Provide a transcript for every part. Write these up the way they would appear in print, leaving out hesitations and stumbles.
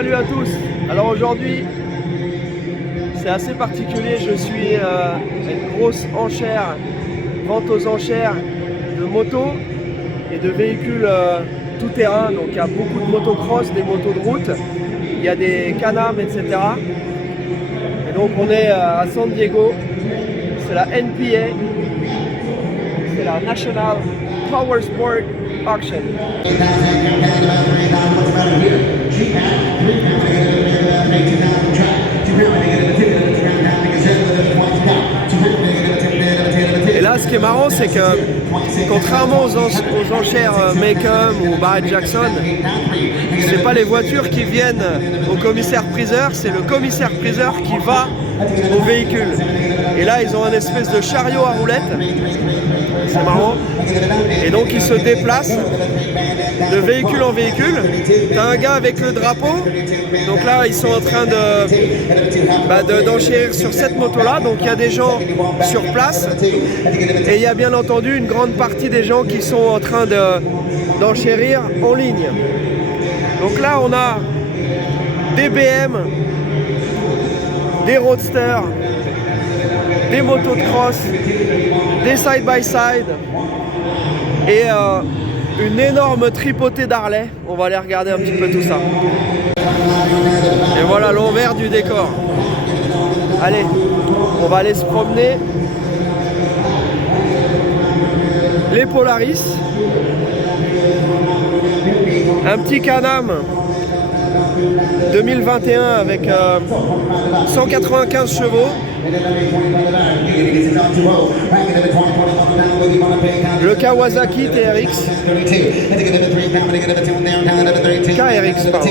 Salut à tous. Alors aujourd'hui, c'est assez particulier. Je suis à une grosse enchère, vente aux enchères de motos et de véhicules tout terrain. Donc il y a beaucoup de motocross, des motos de route, il y a des Can-Am, etc. Et donc on est à San Diego. C'est la NPA, c'est la National Power Sport Auction. Et là, ce qui est marrant, c'est que contrairement aux enchères Macom ou Barrett Jackson, c'est pas les voitures qui viennent au commissaire-priseur, c'est le commissaire-priseur qui va au véhicule. Et là, ils ont un espèce de chariot à roulettes. C'est marrant. Et donc, ils se déplacent de véhicule en véhicule. T'as un gars avec le drapeau. Donc là, ils sont en train d'enchérir sur cette moto-là. Donc, il y a des gens sur place. Et il y a bien entendu une grande partie des gens qui sont en train d'enchérir en ligne. Donc là, on a des BM, des roadsters, des motos de cross, des side-by-side et une énorme tripotée d'Harley. On va aller regarder un petit peu tout ça. Et voilà l'envers du décor. Allez, on va aller se promener. Les Polaris. Un petit Can-Am 2021 avec 195 chevaux. Le Kawasaki TRX. KRX, pardon.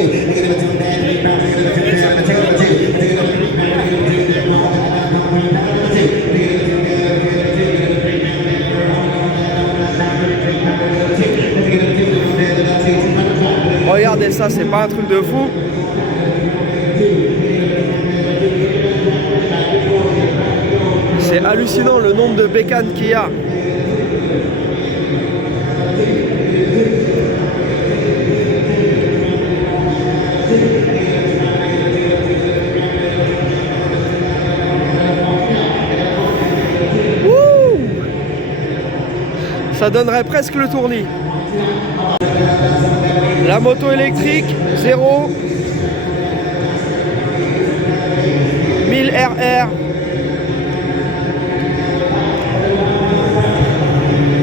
Regardez ça, c'est pas un truc de fou. C'est hallucinant le nombre de bécanes qu'il y a. Wouh! Ça donnerait presque le tournis. La moto électrique, 0. 1000 RR.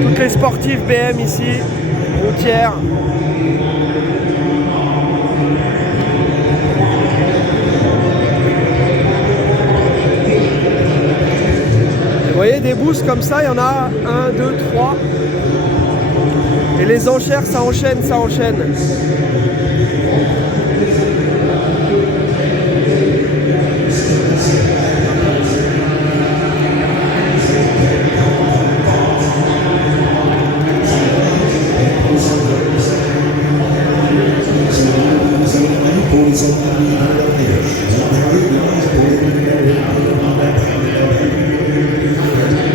Toutes les sportives BM ici, routières. Vous voyez des boosts comme ça, il y en a 1, 2, 3. Et les enchères, ça enchaîne, ça enchaîne.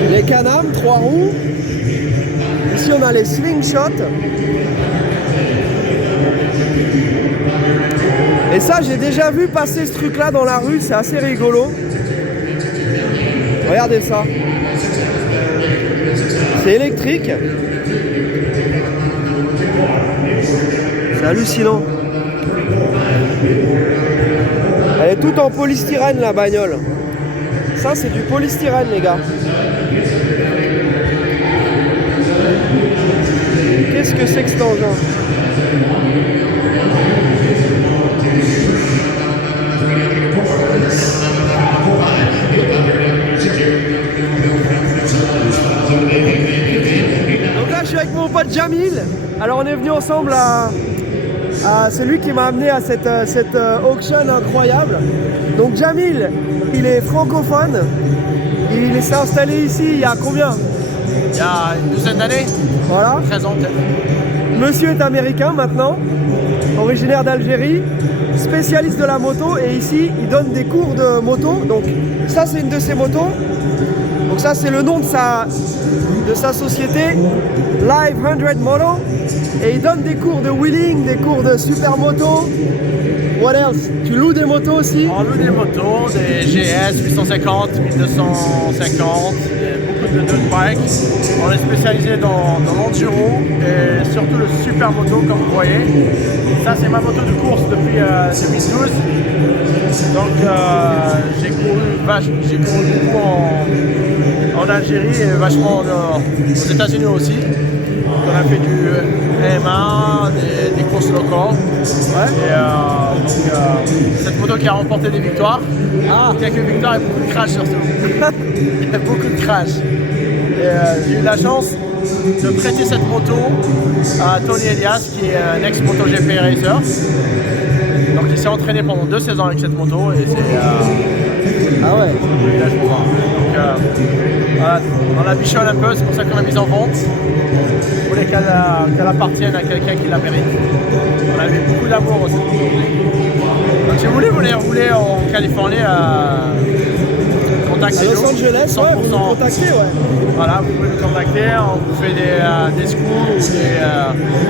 Les Can-Am, 3 roues. Ici on a les Slingshot. Et ça j'ai déjà vu passer ce truc là dans la rue, c'est assez rigolo. Regardez ça. C'est électrique. C'est hallucinant. Elle est toute en polystyrène la bagnole. Ça c'est du polystyrène les gars. Qu'est-ce que c'est que cet engin? Donc là je suis avec mon pote Jamil. Alors on est venu ensemble c'est lui qui m'a amené à cette auction incroyable. Donc Jamil, il est francophone. Il s'est installé ici il y a combien? Il y a une douzaine d'années. Voilà. 13 ans peut-être. Monsieur est américain maintenant, originaire d'Algérie, spécialiste de la moto et ici il donne des cours de moto. Donc ça c'est une de ses motos. Donc ça c'est le nom de sa société, Live 100 Moto. Et il donne des cours de wheeling, des cours de supermoto. what else? Tu loues des motos aussi? On loue des motos, des GS 850, 1250, beaucoup de dirt bikes. On est spécialisé dans l'enduro et surtout le super moto comme vous voyez. Ça c'est ma moto de course depuis 2012. Donc j'ai couru beaucoup en Algérie et vachement aux États-Unis aussi. On a fait du MMA, des courses locales. Ouais. Et cette moto qui a remporté des victoires. Quelques victoires et beaucoup de crash surtout. Beaucoup de crash. Et j'ai eu la chance de prêter cette moto à Tony Elias qui est un ex-MotoGP racer. Donc il s'est entraîné pendant 2 saisons avec cette moto et c'est Ah ouais. Donc voilà, on la bichonne un peu, c'est pour ça qu'on l'a mise en vente. On voulait qu'elle appartienne à quelqu'un qui la mérite. On avait beaucoup d'amour aussi. Donc si vous voulez venir rouler en Californie, contactez-nous. À Los Angeles, 100%. ouais, vous nous contactez, ouais. Voilà, vous pouvez nous contacter, on vous fait des schools ou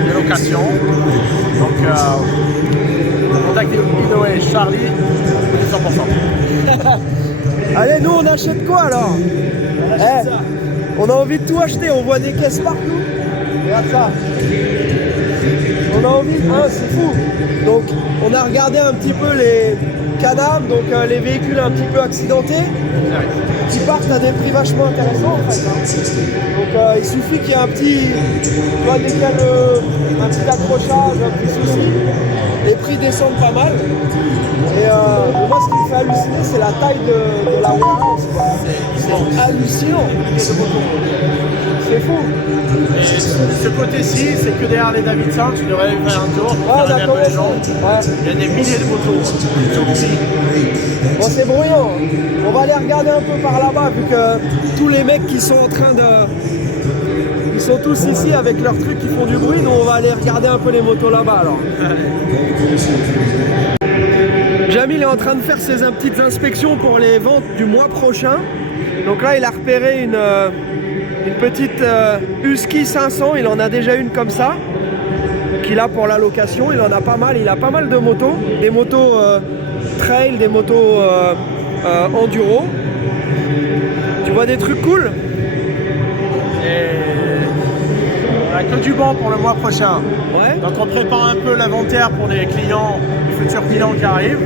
des locations. Donc contactez Inoue et Charlie, 100%. Allez, nous on achète quoi alors? On a envie de tout acheter, on voit des caisses partout. Regarde ça. On a envie, c'est fou. Donc on a regardé un petit peu les Can-Am, donc les véhicules un petit peu accidentés, qui partent à des prix vachement intéressants en fait. Donc il suffit qu'il y ait un petit, dès qu'il y a un petit accrochage, un petit souci, les prix descendent pas mal. Et moi ce qui me fait halluciner c'est la taille de la warehouse. C'est hallucinant. C'est fou. Et ce côté-ci, c'est que des Harley Davidson, tu devrais faire un tour pour faire la même les gens. Ouais. Il y a des milliers de motos. Bon, c'est bruyant. On va aller regarder un peu par là-bas, vu que tous les mecs qui sont en train de... Ils sont tous ici avec leurs trucs qui font du bruit, donc on va aller regarder un peu les motos là-bas alors. Jamil est en train de faire ses petites inspections pour les ventes du mois prochain. Donc là, il a repéré une petite Husky 500, il en a déjà une comme ça, qu'il a pour la location, il en a pas mal, il a pas mal de motos, des motos trail, des motos enduro. Tu vois des trucs cool? Et on a que du bon pour le mois prochain. Ouais. Donc on prépare un peu l'inventaire pour les clients, les futurs clients qui arrivent.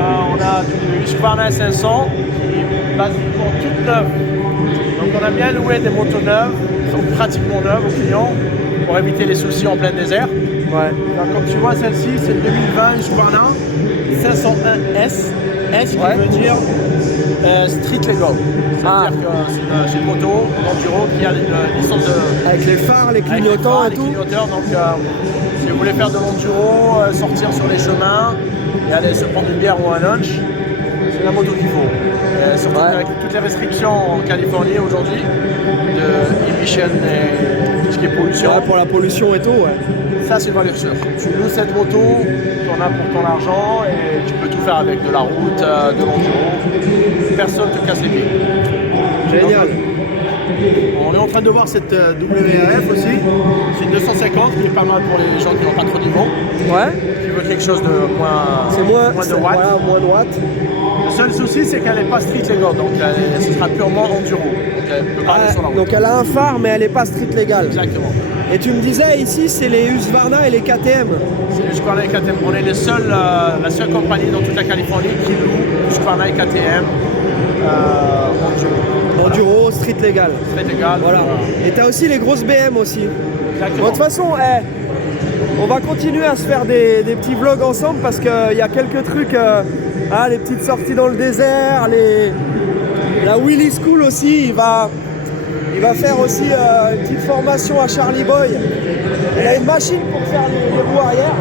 On a du Husqvarna 500 qui est basiquement toute neuve. Donc on a bien loué des motos neuves, qui sont pratiquement neuves aux clients pour éviter les soucis en plein désert. Ouais. Donc, comme tu vois, celle-ci c'est le 2020 Husqvarna 501S, S qui veut dire street legal. C'est-à-dire que c'est une moto d'enduro qui a une licence de... Avec les phares, les clignotants et tout. Les clignoteurs, donc si vous voulez faire de l'enduro, sortir sur les chemins et aller se prendre une bière ou un lunch, c'est la moto qu'il faut. Surtout avec toutes les restrictions en Californie aujourd'hui de emission et tout ce qui est pollution. Ouais, pour la pollution et tout, ouais. Ça c'est une valeur sûre. Tu loues cette moto, tu en as pour ton argent et tu peux tout faire avec de la route, de l'enduro. Personne ne te casse les pieds. Génial. On est en train de voir cette WRF aussi. C'est une 250 qui est pas mal pour les gens qui n'ont pas trop de niveau. Ouais. Qui veulent quelque chose de moins de watts. Voilà, moins de watts. Le seul souci c'est qu'elle n'est pas street legal, donc ce sera purement enduro. Donc elle peut pas aller sur la route. Donc elle a un phare mais elle n'est pas street légale. Exactement. Et tu me disais ici c'est les Husqvarna et les KTM. C'est les Husqvarna et KTM. On est la seule compagnie dans toute la Californie qui loue Husqvarna et KTM Enduro, street légal. Street légal. Voilà. Et tu as aussi les grosses BM aussi. Exactement. Bon, de toute façon, on va continuer à se faire des petits vlogs ensemble parce qu'il y a quelques trucs, les petites sorties dans le désert, la Wheelie School aussi, il va faire aussi une petite formation à Charlie Boy. Il a une machine pour faire les roues arrière.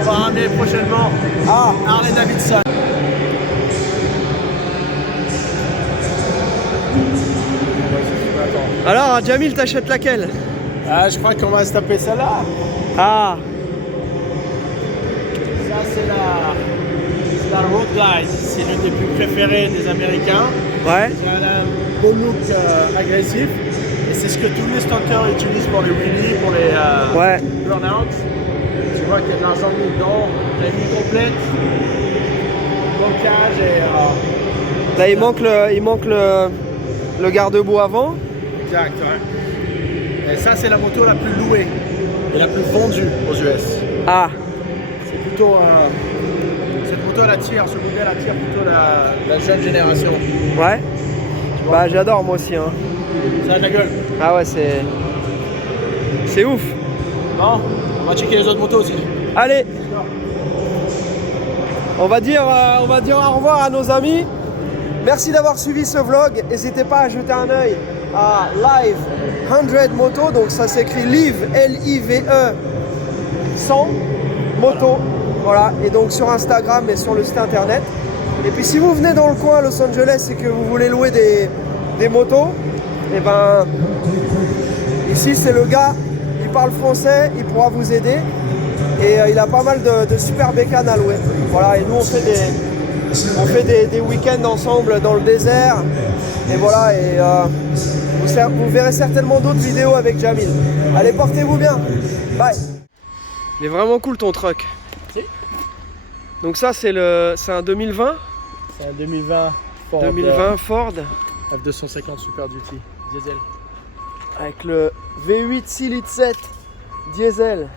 On va ramener prochainement Harley Davidson. Alors, Jamil, t'achètes laquelle? Je crois qu'on va se taper celle-là. Ah. Ça, c'est la Road Glide. C'est l'une des plus préférées des Américains. Ouais. Elle a un beau look agressif. Et c'est ce que tous les stunters utilisent pour les wheelies, pour les burn-out. Tu vois qu'il y a de l'argent mis dedans. La nuit complète, blocage et... Là, il manque le garde-boue avant. Exact, ouais. Et ça, c'est la moto la plus louée et la plus vendue aux US. Ah, C'est plutôt cette moto, elle attire, ce modèle attire plutôt la jeune génération. ouais. Bah, j'adore moi aussi. Hein. Ça a de la gueule. Ah ouais, c'est ouf. Bon, on va checker les autres motos aussi. Allez, on va dire au revoir à nos amis. Merci d'avoir suivi ce vlog. N'hésitez pas à jeter un œil à Live 100 Moto. Donc ça s'écrit Live, L-I-V-E 100 Moto. Voilà, et donc sur Instagram et sur le site internet. Et puis si vous venez dans le coin à Los Angeles et que vous voulez louer des motos, et ben ici c'est le gars, il parle français, il pourra vous aider. Et il a pas mal de super bécanes à louer. Voilà, et nous on fait des week-ends ensemble dans le désert. Et voilà, et vous verrez certainement d'autres vidéos avec Jamil. Allez, portez-vous bien. Bye. Il est vraiment cool ton truck. Si. Donc ça c'est un 2020. C'est un 2020 Ford, 2020 Ford. F250 Super Duty diesel. Avec le V8 6 litres 7 diesel.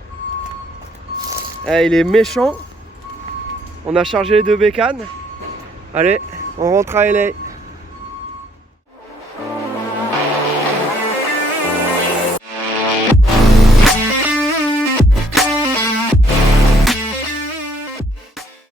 Il est méchant. On a chargé les deux bécanes. Allez, on rentre à LA.